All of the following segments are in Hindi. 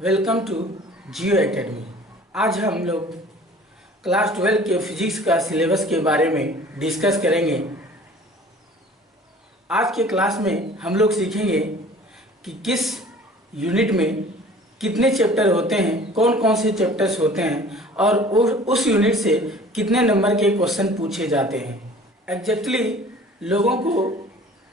Welcome to Jio academy. आज हम लोग क्लास 12 के फिजिक्स का सिलेबस के बारे में डिस्कस करेंगे। आज के क्लास में हम लोग सीखेंगे कि किस यूनिट में कितने चैप्टर होते हैं, कौन कौन से चैप्टर्स होते हैं और उस यूनिट से कितने नंबर के क्वेश्चन पूछे जाते हैं। एग्जैक्टली लोगों को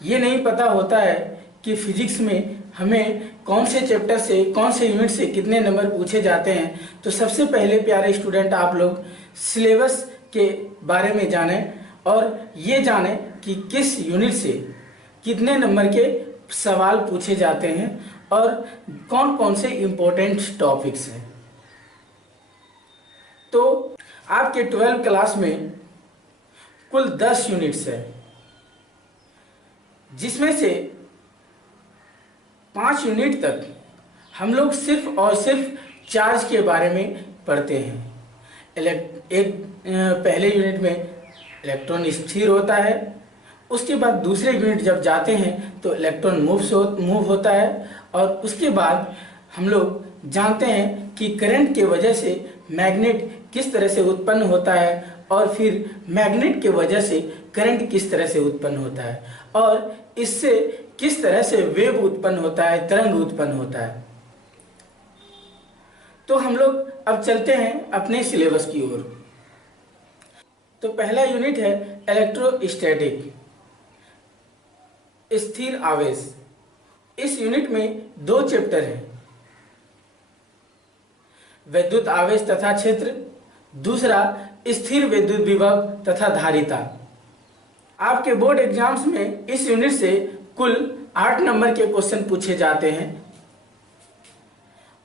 ये नहीं पता होता है कि फिजिक्स में हमें कौन से चैप्टर से, कौन से यूनिट से कितने नंबर पूछे जाते हैं। तो सबसे पहले प्यारे स्टूडेंट, आप लोग सिलेबस के बारे में जानें और ये जानें कि किस यूनिट से कितने नंबर के सवाल पूछे जाते हैं और कौन कौन से इम्पोर्टेंट टॉपिक्स हैं। तो आपके 12 क्लास में कुल 10 यूनिट्स है, जिसमें से 5 यूनिट तक हम लोग सिर्फ और सिर्फ चार्ज के बारे में पढ़ते हैं। पहले यूनिट में इलेक्ट्रॉन स्थिर होता है, उसके बाद दूसरे यूनिट जब जाते हैं तो इलेक्ट्रॉन मूव होता है और उसके बाद हम लोग जानते हैं कि करंट के वजह से मैग्नेट किस तरह से उत्पन्न होता है और फिर मैग्नेट के वजह से करंट किस तरह से उत्पन्न होता है और इससे किस तरह से वेव उत्पन्न होता है, तरंग उत्पन्न होता है। तो हम लोग अब चलते हैं अपने सिलेबस की ओर। तो पहला यूनिट है इलेक्ट्रोस्टैटिक, स्थिर आवेश। इस यूनिट में 2 चैप्टर हैं, विद्युत आवेश तथा क्षेत्र, दूसरा स्थिर विद्युत विभव तथा धारिता। आपके बोर्ड एग्जाम्स में इस यूनिट से कुल 8 नंबर के क्वेश्चन पूछे जाते हैं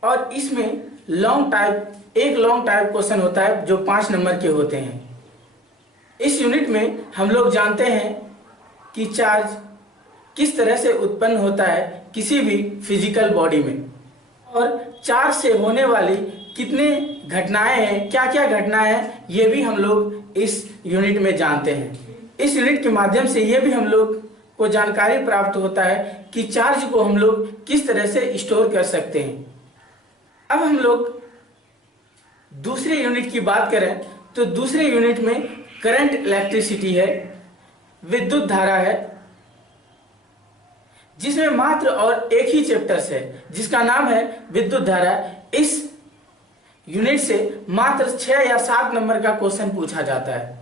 और इसमें एक लॉन्ग टाइप क्वेश्चन होता है जो 5 नंबर के होते हैं। इस यूनिट में हम लोग जानते हैं कि चार्ज किस तरह से उत्पन्न होता है किसी भी फिजिकल बॉडी में और चार्ज से होने वाली कितने घटनाएं हैं, क्या क्या घटनाएं हैं, ये भी हम लोग इस यूनिट में जानते हैं। इस यूनिट के माध्यम से ये भी हम लोग को जानकारी प्राप्त होता है कि चार्ज को हम लोग किस तरह से स्टोर कर सकते हैं। अब हम लोग दूसरे यूनिट की बात करें तो दूसरे यूनिट में करंट इलेक्ट्रिसिटी है, विद्युत धारा है, जिसमें मात्र और एक ही चैप्टर्स है जिसका नाम है विद्युत धारा। इस यूनिट से मात्र 6 या 7 नंबर का क्वेश्चन पूछा जाता है।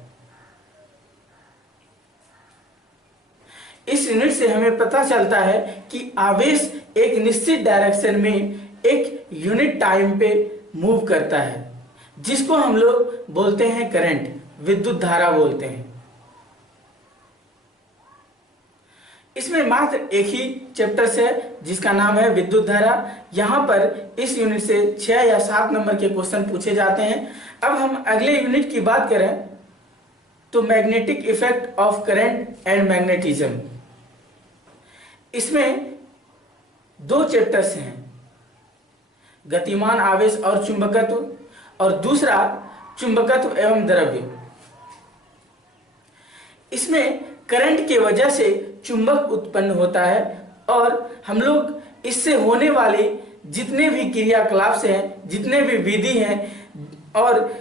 इस यूनिट से हमें पता चलता है कि आवेश एक निश्चित डायरेक्शन में एक यूनिट टाइम पे मूव करता है, जिसको हम लोग बोलते हैं करंट, विद्युत धारा बोलते हैं। इसमें मात्र एक ही चैप्टर है जिसका नाम है विद्युत धारा। यहाँ पर इस यूनिट से 6 या 7 नंबर के क्वेश्चन पूछे जाते हैं। अब हम अगले यूनिट की बात करें तो magnetic effect of current and magnetism. इसमें 2 चैप्टर्स हैं, गतिमान आवेश और चुंबकत्व और दूसरा चुंबकत्व एवं द्रव्य। इसमें करंट के वजह से चुंबक उत्पन्न होता है और हम लोग इससे होने वाले जितने भी क्रियाकलाप हैं, जितने भी विधि हैं और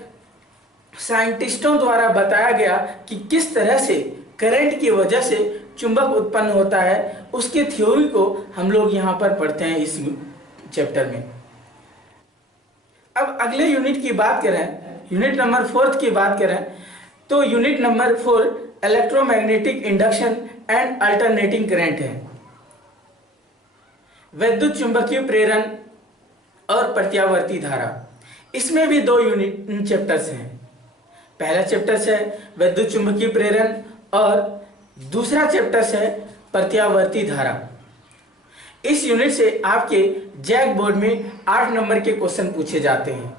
साइंटिस्टों द्वारा बताया गया कि किस तरह से करंट की वजह से चुंबक उत्पन्न होता है, उसके थ्योरी को हम लोग यहाँ पर पढ़ते हैं इस चैप्टर में। अब अगले यूनिट की बात करें, यूनिट नंबर 4 की बात करें तो unit number 4 electromagnetic induction and alternating current है। विद्युत चुंबकीय प्रेरण और प्रत्यावर्ती धारा। इसमें भी 2 यूनिट चैप्टर्स हैं। पहला चैप्टर है विद्युत चुंबकीय प्रेरण और दूसरा चैप्टर है प्रत्यावर्ती धारा। इस यूनिट से आपके जैक बोर्ड में 8 नंबर के क्वेश्चन पूछे जाते हैं।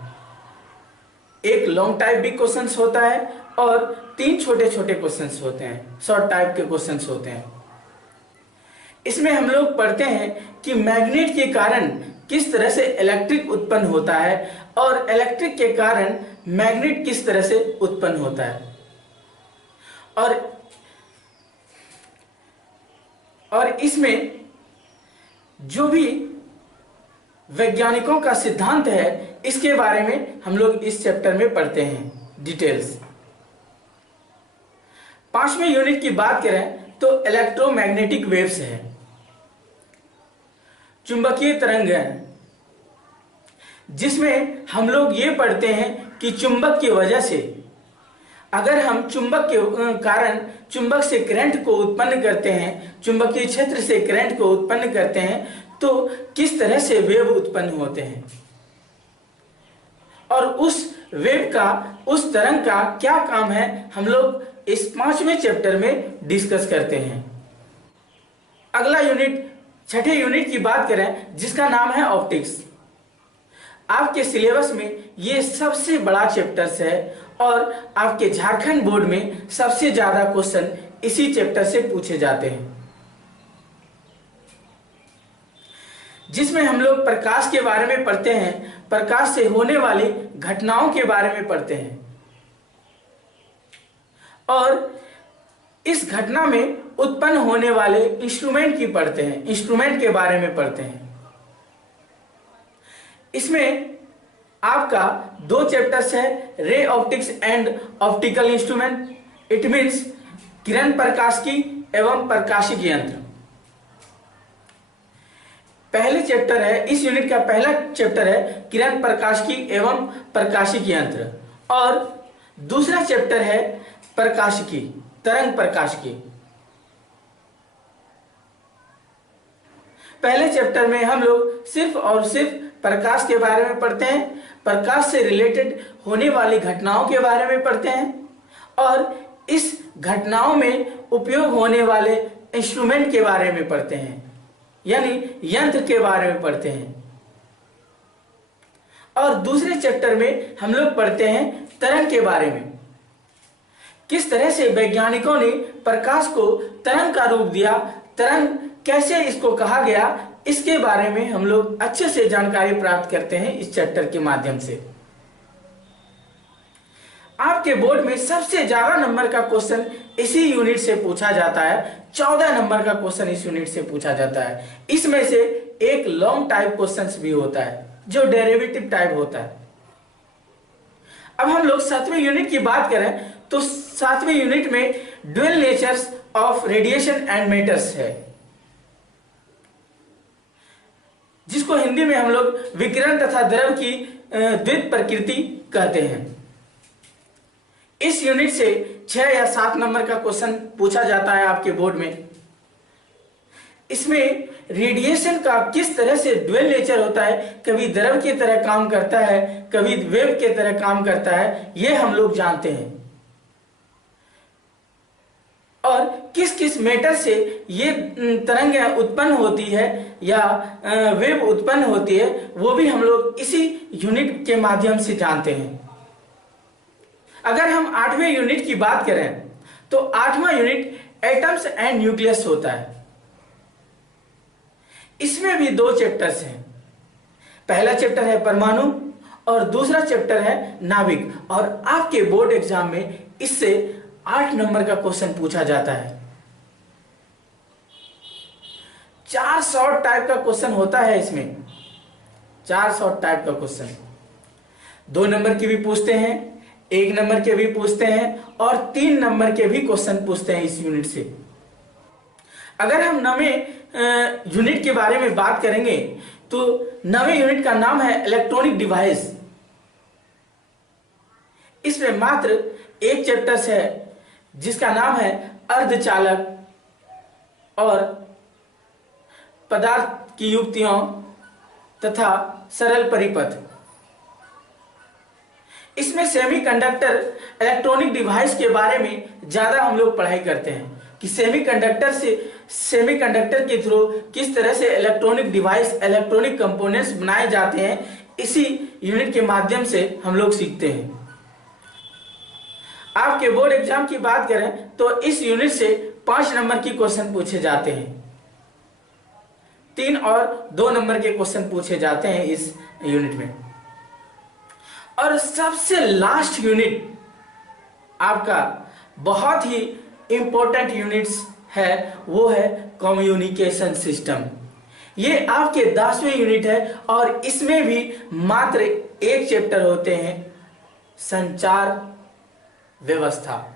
एक लॉन्ग टाइप भी क्वेश्चंस होता है और 3 छोटे छोटे क्वेश्चंस होते हैं, शॉर्ट टाइप के क्वेश्चंस होते हैं। इसमें हम लोग पढ़ते हैं कि मैग्नेट के कारण किस तरह से इलेक्ट्रिक उत्पन्न होता है और इलेक्ट्रिक के कारण मैग्नेट किस तरह से उत्पन्न होता है और इसमें जो भी वैज्ञानिकों का सिद्धांत है, इसके बारे में हम लोग इस चैप्टर में पढ़ते हैं डिटेल्स। 5वें यूनिट की बात करें तो इलेक्ट्रोमैग्नेटिक वेव्स है, चुंबकीय तरंग है, जिसमें हम लोग ये पढ़ते हैं कि चुंबक की वजह से, अगर हम चुंबक के कारण चुंबक से करंट को उत्पन्न करते हैं, चुंबकीय क्षेत्र से करंट को उत्पन्न करते हैं, तो किस तरह से वेव उत्पन्न होते हैं और उस वेव का, उस तरंग का क्या काम है, हम लोग इस 5वें चैप्टर में डिस्कस करते हैं। अगला यूनिट 6ठे यूनिट की बात करें, जिसका नाम है ऑप्टिक्स। आपके सिलेबस में ये सबसे बड़ा चैप्टर्स है और आपके झारखंड बोर्ड में सबसे ज्यादा क्वेश्चन इसी चैप्टर से पूछे जाते हैं, जिसमें हम लोग प्रकाश के बारे में पढ़ते हैं, प्रकाश से होने वाली घटनाओं के बारे में पढ़ते हैं और इस घटना में उत्पन्न होने वाले इंस्ट्रूमेंट की पढ़ते हैं, इंस्ट्रूमेंट के बारे में पढ़ते हैं। इसमें आपका 2 चैप्टर्स है, ray optics and optical instrument, it means किरण प्रकाशिकी एवं प्रकाशिक यंत्र। पहले चैप्टर है, इस यूनिट का पहला चैप्टर है किरण प्रकाशिकी एवं प्रकाशिक यंत्र और दूसरा चैप्टर है प्रकाशिकी, तरंग प्रकाशिकी। पहले चैप्टर में हम लोग सिर्फ और सिर्फ प्रकाश के बारे में पढ़ते हैं, प्रकाश से रिलेटेड होने वाली घटनाओं के बारे में पढ़ते हैं और इस घटनाओं में उपयोग होने वाले इंस्ट्रूमेंट के बारे में पढ़ते हैं, यानी यंत्र के बारे में पढ़ते हैं। और दूसरे चैप्टर में हम लोग पढ़ते हैं तरंग के बारे में, किस तरह से वैज्ञानिकों ने प्रकाश को तरंग का रूप दिया, तरंग कैसे इसको कहा गया, इसके बारे में हम लोग अच्छे से जानकारी प्राप्त करते हैं इस चैप्टर के माध्यम से। आपके बोर्ड में सबसे ज्यादा नंबर का क्वेश्चन इसी यूनिट से पूछा जाता है, 14 नंबर का क्वेश्चन इस यूनिट से पूछा जाता है। इसमें से एक लॉन्ग टाइप क्वेश्चन भी होता है जो डेरिवेटिव टाइप होता है। अब हम लोग 7वें यूनिट की बात करें तो 7वें यूनिट में dual natures of radiation and matters है, जिसको हिंदी में हम लोग विकिरण तथा द्रव की द्वित प्रकृति कहते हैं। इस यूनिट से 6 या 7 नंबर का क्वेश्चन पूछा जाता है आपके बोर्ड में। इसमें रेडिएशन का किस तरह से ड्यूअल नेचर होता है, कभी द्रव की तरह काम करता है, कभी वेव की तरह काम करता है, ये हम लोग जानते हैं। और किस किस मैटर से ये तरंग उत्पन्न होती है या वेव उत्पन्न होती है, वो भी हम लोग इसी यूनिट के माध्यम से जानते हैं। अगर हम 8वें यूनिट की बात करें तो 8वां यूनिट एटम्स एंड न्यूक्लियस होता है। इसमें भी 2 चैप्टर्स हैं, पहला चैप्टर है परमाणु और दूसरा चैप्टर है नाभिक। और आपके बोर्ड एग्जाम में इससे 8 नंबर का क्वेश्चन पूछा जाता है। 4 शॉर्ट टाइप का क्वेश्चन होता है इसमें, 4 शॉर्ट टाइप का क्वेश्चन 2 नंबर की भी पूछते हैं, 1 नंबर के भी पूछते हैं और 3 नंबर के भी क्वेश्चन पूछते हैं इस यूनिट से। अगर हम 9वें यूनिट के बारे में बात करेंगे तो 9वें यूनिट का नाम है इलेक्ट्रॉनिक डिवाइस। इसमें मात्र एक चैप्टर है जिसका नाम है अर्धचालक और पदार्थ की युक्तियों तथा सरल परिपथ। इसमें सेमीकंडक्टर इलेक्ट्रॉनिक डिवाइस के बारे में ज्यादा हम लोग पढ़ाई करते हैं कि सेमीकंडक्टर के थ्रू किस तरह से इलेक्ट्रॉनिक डिवाइस, इलेक्ट्रॉनिक कंपोनेंट्स बनाए जाते हैं, इसी यूनिट के माध्यम से हम लोग सीखते हैं। आपके बोर्ड एग्जाम की बात करें तो इस यूनिट से 5 नंबर की क्वेश्चन पूछे जाते हैं, 3 और 2 नंबर के क्वेश्चन पूछे जाते हैं इस यूनिट में। और सबसे लास्ट यूनिट आपका बहुत ही इंपॉर्टेंट यूनिट्स है, वो है कम्युनिकेशन सिस्टम। ये आपके 10वें यूनिट है और इसमें भी मात्र एक चैप्टर होते हैं, संचार व्यवस्था।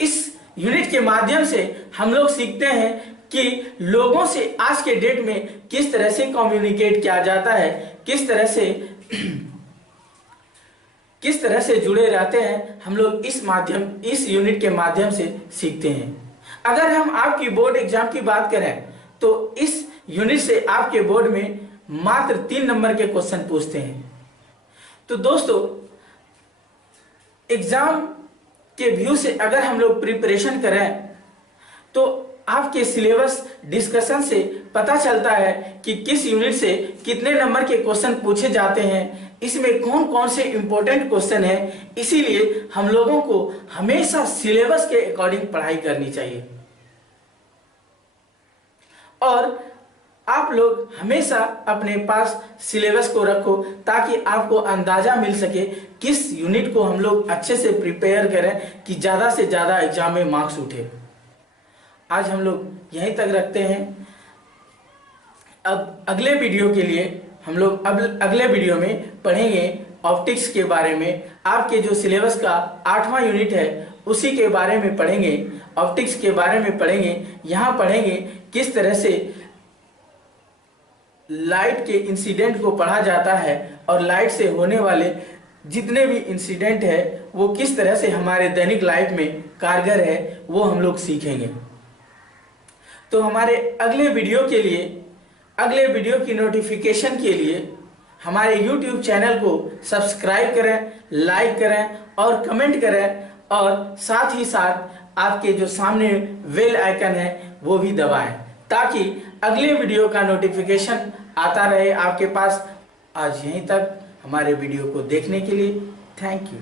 इस यूनिट के माध्यम से हम लोग सीखते हैं कि लोगों से आज के डेट में किस तरह से कम्युनिकेट किया जाता है, किस तरह से जुड़े रहते हैं। हम लोग इस यूनिट के माध्यम से सीखते हैं। अगर हम आपकी बोर्ड एग्जाम की बात करें तो इस यूनिट से आपके बोर्ड में मात्र 3 नंबर के क्वेश्चन पूछते हैं। तो दोस्तों, एग्जाम के व्यू से अगर हम लोग प्रिपरेशन करें तो आपके सिलेबस डिस्कशन से पता चलता है कि किस यूनिट से कितने नंबर के क्वेश्चन पूछे जाते हैं, इसमें कौन कौन से इंपॉर्टेंट क्वेश्चन है। इसीलिए हम लोगों को हमेशा सिलेबस के अकॉर्डिंग पढ़ाई करनी चाहिए और आप लोग हमेशा अपने पास सिलेबस को रखो ताकि आपको अंदाजा मिल सके किस यूनिट को हम लोग अच्छे से प्रिपेयर करें कि ज़्यादा से ज़्यादा एग्जाम में मार्क्स उठे। आज हम लोग यहीं तक रखते हैं। अब अगले वीडियो के लिए हम लोग अगले वीडियो में पढ़ेंगे ऑप्टिक्स के बारे में। आपके जो सिलेबस का 8वां यूनिट है उसी के बारे में पढ़ेंगे, ऑप्टिक्स के बारे में पढ़ेंगे। यहाँ पढ़ेंगे किस तरह से लाइट के इंसिडेंट को पढ़ा जाता है और लाइट से होने वाले जितने भी इंसिडेंट है वो किस तरह से हमारे दैनिक लाइफ में कारगर है, वो हम लोग सीखेंगे। तो हमारे अगले वीडियो की नोटिफिकेशन के लिए हमारे YouTube चैनल को सब्सक्राइब करें, लाइक करें और कमेंट करें और साथ ही साथ आपके जो सामने बेल आइकन है वो भी दबाएं ताकि अगले वीडियो का नोटिफिकेशन आता रहे आपके पास। आज यहीं तक हमारे वीडियो को देखने के लिए थैंक यू।